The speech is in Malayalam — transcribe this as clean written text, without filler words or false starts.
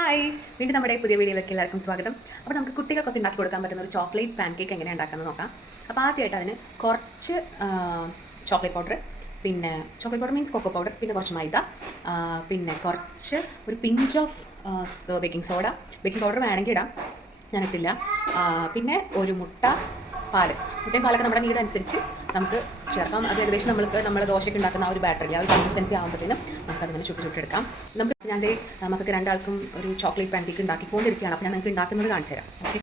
ഹായ്, വീണ്ടും നമ്മുടെ പുതിയ വീഡിയോയിലേക്ക് എല്ലാവർക്കും സ്വാഗതം. അപ്പോൾ നമുക്ക് കുട്ടികൾക്കൊക്കെ ഉണ്ടാക്കി കൊടുക്കാൻ പറ്റുന്ന ഒരു ചോക്ലേറ്റ് പാൻ കേക്ക് എങ്ങനെ ഉണ്ടാക്കാമെന്ന് നോക്കാം. അപ്പോൾ ആദ്യമായിട്ട് അതിന് കുറച്ച് ചോക്ലേറ്റ് പൗഡർ, പിന്നെ chocolate powder means cocoa powder, പിന്നെ കുറച്ച് മൈദ, പിന്നെ കുറച്ച് ഒരു pinch of baking soda. Baking powder വേണമെങ്കിൽ ഇടാം, ഞാനിട്ടില്ല. പിന്നെ ഒരു മുട്ട, പാല്. മുട്ടയും പാലൊക്കെ നമ്മുടെ നീരനുസരിച്ച് നമുക്ക് ചേർക്കാം. അത് ഏകദേശം നമ്മൾ ദോശയ്ക്ക് ഉണ്ടാക്കുന്ന ആ ഒരു ബാറ്ററി, ആ ഒരു കൺസിസ്റ്റൻസി ആകുമ്പോഴത്തേനും നമുക്കതിങ്ങനെ ചുട്ടെടുക്കാം. നമുക്ക് മക്കൾക്ക് രണ്ടാൾക്കും ഒരു ചോക്ലേറ്റ് പാൻ കേക്ക് ഉണ്ടാക്കിക്കൊണ്ടിരിക്കുകയാണ്. അപ്പോൾ ഞാൻ നിങ്ങൾക്ക് ഉണ്ടാക്കുന്നത് കാണിച്ചു തരാം. ഓക്കെ,